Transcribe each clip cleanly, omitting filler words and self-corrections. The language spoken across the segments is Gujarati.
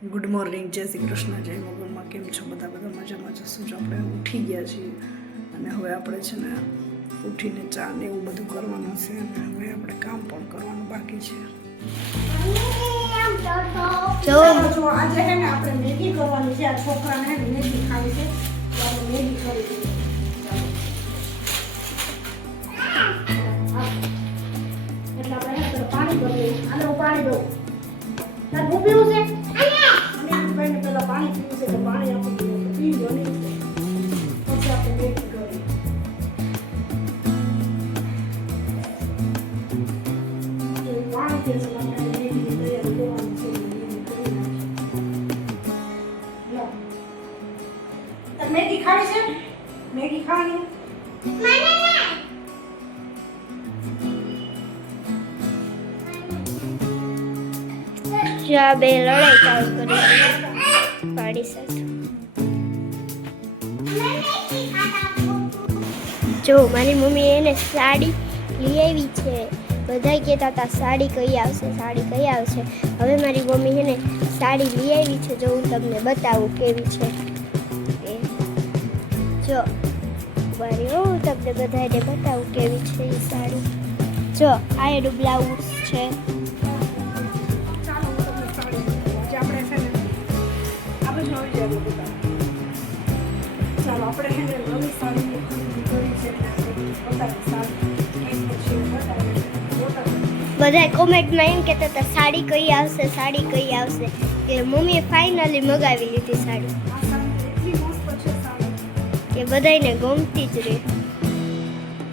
ગુડ મોર્નિંગ, જય શ્રી કૃષ્ણ, જય મોગલમાં. કેમ છો બધા? બધા મજામાં જશો? જો આપણે ઉઠી ગયા છીએ અને હવે આપણે છે ને ઉઠીને ચા ને એવું બધું કરવાનું છે અને હવે આપણે કામ પણ કરવાનું બાકી છે. જો આજે હે ને આપણે મેગી કરવાની છે. આ છોકરાને હે ને મેગી ખાવી છે તો આપણે મેગી કરી દઈએ. એટલે આપણે હે પાણી ભરીએ. આને હું પાણી દઉં. તાર હું પીવું છે? પહેલા પાણી પીવું છે તો પાણી આપી દઈએ તો પી લો નહીં પછી આપણે મેગી કરીએ. પાણી પીએ છે આપણે મેગીની તૈયારી કરવાની છે. મેગી ખાવી છે? મેગી ખાવાની? આ બે લડાઈ ચાલુ કરી પાડી સાથે. જો મારી મમ્મી એને સાડી લઈ આવી છે. બધા કહેતા હતા સાડી કઈ આવશે, સાડી કઈ આવશે. હવે મારી મમ્મી એને સાડી લઈ આવી છે. જો હું તમને બતાવું કેવી છે. જો મારી હું તમને બધાને બતાવું કેવી છે એ સાડી. જો આ એનું બ્લાઉઝ છે. ચાલો આપણે હે ને નવી સાડીની ખરીદી કરી છે. બધા કોમેન્ટમાં એમ કહેતા હતા સાડી કઈ આવશે, સાડી કઈ આવશે. કે મમ્મીએ ફાઇનલી મગાવી લીધી સાડી. આ સાડી એટલી મસ્ત છે સાડી કે બધાને ગમતી જ રહે.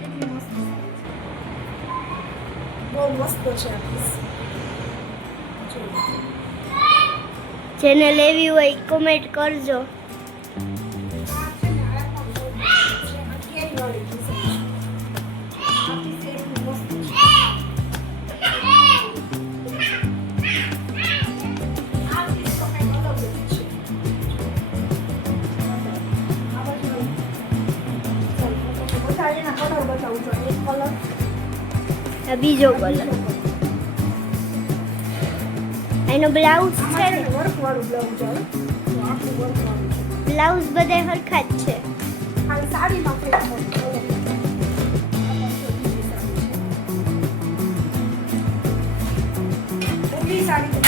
એટલી મસ્ત બહુ મસ્ત છે આ પીસ. જેને લેવી હોય કોમેન્ટ કરજો. આ બીજો કલર. એનો બ્લાઉઝ છે ને, વર્ક વાળું બ્લાઉઝ આવે. આખું વર્ક વાળું બ્લાઉઝ બધા સરખા જ છે. ખાલી સાડીમાં ફેરફાર છે. એટલી સાડી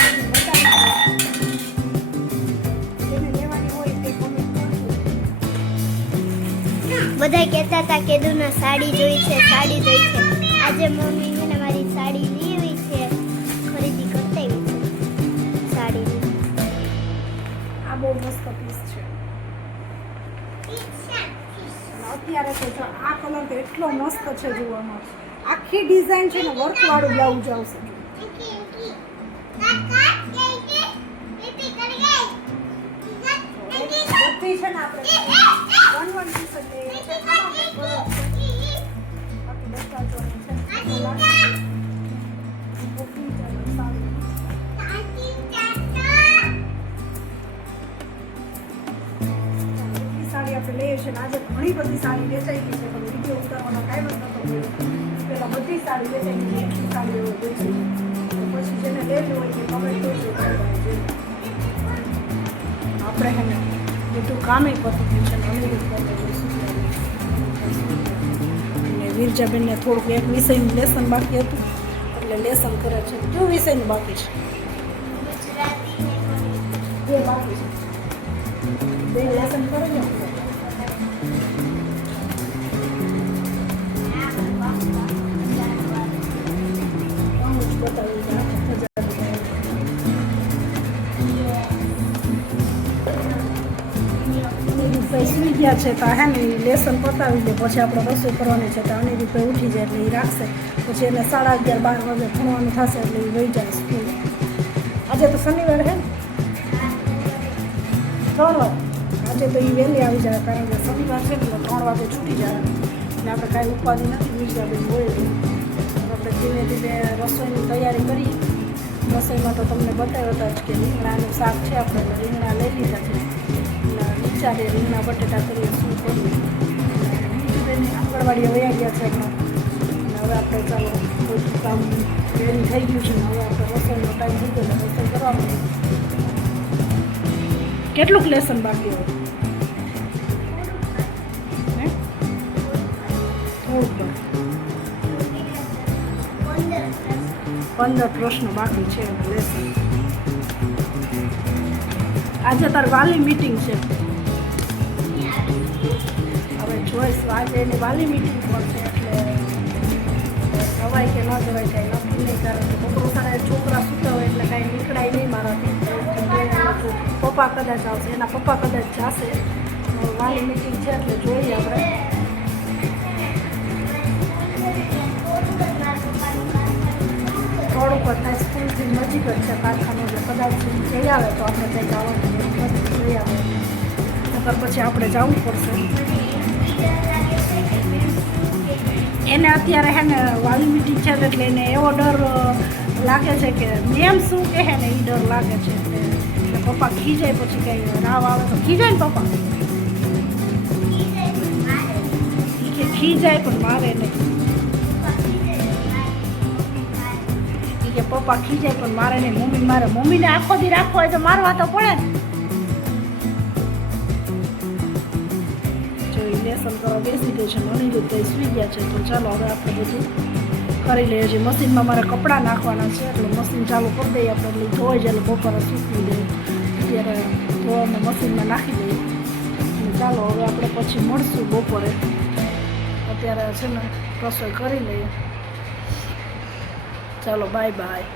જેને લેવાની હોય તે કોમેન્ટ કરજો. બધા કહેતા હતા કે દુના સાડી જોઈ છે, સાડી જોઈ છે. આજે મમ્મી મને મારી સાડી લેવી છે, ખરીદી કરતા આવી છે સાડીની. આ બહુ મસ્ત પીસ છે. અત્યારે તો જો આ કલર તો એટલો મસ્ત છે જોવામાં. આખી ડિઝાઇન છે ને વર્ક વાળું બ્લાઉઝ આવશે. બધી છે ને આપણે વન પીસ જ લઈએ છે. બાકી બધા જો છે સાડી આપણે લઈએ છીએ. આજે ઘણી બધી સાડી વેચાઈ ગઈ છે પણ વિડીયો ઉતારવાનો ટાઈમ જ નહોતો મળ્યો. પહેલાં બધી સાડી વેચાઈ ગઈ, એટલી સાડી વેચાઈ ગઈ. પછી જેને લેવી હોય કે કમેન્ટ કરજો. આપણે હે ને બધું કામે પતી ગયું છે. અને વીરજાબેનને થોડુંક એક વિષયનું લેસન બાકી હતું એટલે લેસન કરે છે. કયું વિષયનું બાકી છે? બે બાકી છે. બે લેસન કરે ને. સુઈ ગયા છે તો હે ને લેસન પતાવી દે પછી આપણે રસોઈ કરવાની છે. તો આની રીતે ઉઠી જાય એટલે એ રાખશે. પછી એને 11:30 12 વાગે ભણવાનું થશે એટલે એ વહી જાય સ્કૂલ. આજે તો શનિવાર હે ને 3 વાગે. આજે તો એ વહેલી આવી જાય કારણ કે શનિવાર છે ને 3 વાગે છૂટી જાય. એટલે આપણે કાંઈ ઉપાધિ નથી. વીરજાબેન હોય આપણે ધીમે ધીમે રસોઈની તૈયારી કરીએ. રસોઈમાં તો તમને બતાવ્યો હતા જ કે રીંગણાનું શાક છે. આપણે રીંગણા લઈ લીધા છે. વિચારે રીંગણા બટેટા કરીએ શું કરીએ. બીજું આંગણવાડીએ વયા ગયા છે હમણાં. અને હવે આપણે ચાલો બધું કામ રેડી થઈ ગયું છે. હવે આપણે રસોઈનો ટાઈમ થઈ ગયો રસોઈ કરવા માંડીએ. કેટલુંક લેસન બાકી હોય હે થોડુંક 15 પ્રશ્નો બાકી છે લેસન. આજે તાર વાલી મીટિંગ છે. હવે જોઈશ આજે એની વાલી મીટિંગ પણ છે એટલે જવાય કે ન જવાય કાંઈ નક્કી નહીં. કારણ કે બપોર સારા છોકરા સૂતા હોય એટલે કાંઈ નીકળાય નહીં મારાથી. પપ્પા કદાચ આવશે, એના પપ્પા કદાચ જશે. વાલી મીટિંગ છે એટલે જોઈએ આપણે. થોડુંક થાય સ્કૂલથી નજીક જ છે કારખાનું એટલે કદાચ જઈ આવે તો આપણે કંઈ જવાનું નથી. જઈ આવે નકર પછી આપણે જવું પડશે. એને અત્યારે હે ને વાલી મીટિંગ છે એટલે એને એવો ડર લાગે છે કે મેમ શું કહે ને એ ડર લાગે છે. એટલે પપ્પા ખીજાય પછી કંઈ રાવ આવે તો ખીજાય ને પપ્પા કે ખીજાય પણ મારે નહીં. કે પપ્પા ખીજાય પણ મારે નહીં, મમ્મી મારે. મમ્મીને આખો દી રાખવો હોય તો મારવા તો પડે ને. જો લેસન કરવા બેસી ગઈ છે અનિરુદ્ધ સુઈ ગયા છે. તો ચાલો હવે આપણે બધું કરી લઈએ છીએ. મશીનમાં મારે કપડાં નાખવાના છે એટલે મશીન ચાલુ કરી દઈએ આપણે. એટલે ધોઈ જાય એટલે બપોરે સૂકવી દઈએ. અત્યારે ધોઈને મશીનમાં નાખી દઈએ. અને ચાલો હવે આપણે પછી મળશું બપોરે. અત્યારે છે ને રસોઈ કરી લઈએ. ચાલો બાય બાય.